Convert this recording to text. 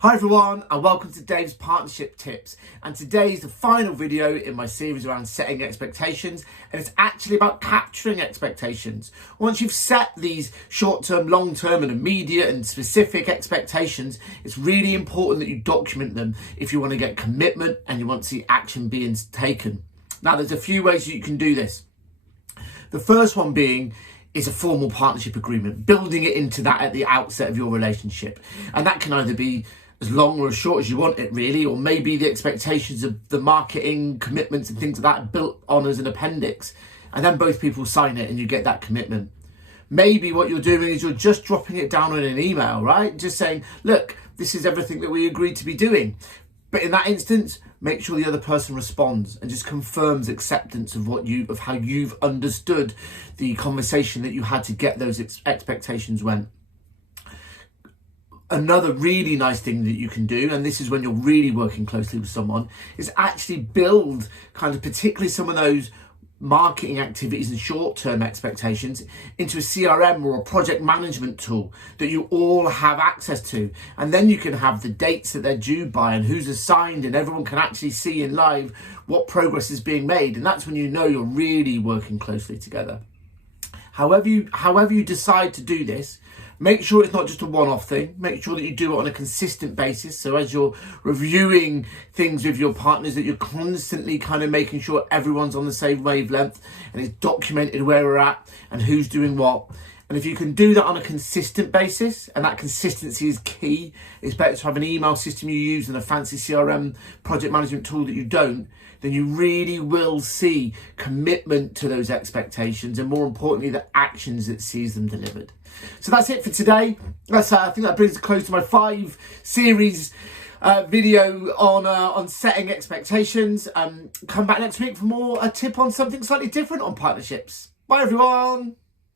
Hi everyone and welcome to Dave's Partnership Tips, and today is the final video in my series around setting expectations, and it's actually about capturing expectations. Once you've set these short-term, long-term and immediate and specific expectations, it's really important that you document them if you want to get commitment and you want to see action being taken. Now there's a few ways that you can do this. The first one being is a formal partnership agreement, building it into that at the outset of your relationship. And that can either be as long or as short as you want it really, or maybe the expectations of the marketing commitments and things like that built on as an appendix. And then both people sign it and you get that commitment. Maybe what you're doing is you're just dropping it down in an email, right? Just saying, look, this is everything that we agreed to be doing. But in that instance, make sure the other person responds and just confirms acceptance of how you've understood the conversation that you had to get those expectations went. Another really nice thing that you can do, and this is when you're really working closely with someone, is actually build kind of particularly some of those marketing activities and short-term expectations into a CRM or a project management tool that you all have access to. And then you can have the dates that they're due by and who's assigned, and everyone can actually see in live what progress is being made. And that's when you know you're really working closely together. However you decide to do this, make sure it's not just a one-off thing. Make sure that you do it on a consistent basis. So as you're reviewing things with your partners, that you're constantly kind of making sure everyone's on the same wavelength and it's documented where we're at and who's doing what. And if you can do that on a consistent basis, and that consistency is key, it's better to have an email system you use than a fancy CRM project management tool that you don't, then you really will see commitment to those expectations and, more importantly, the actions that sees them delivered. So that's it for today. I think that brings us close to my 5 series video on setting expectations. Come back next week for a tip on something slightly different on partnerships. Bye everyone.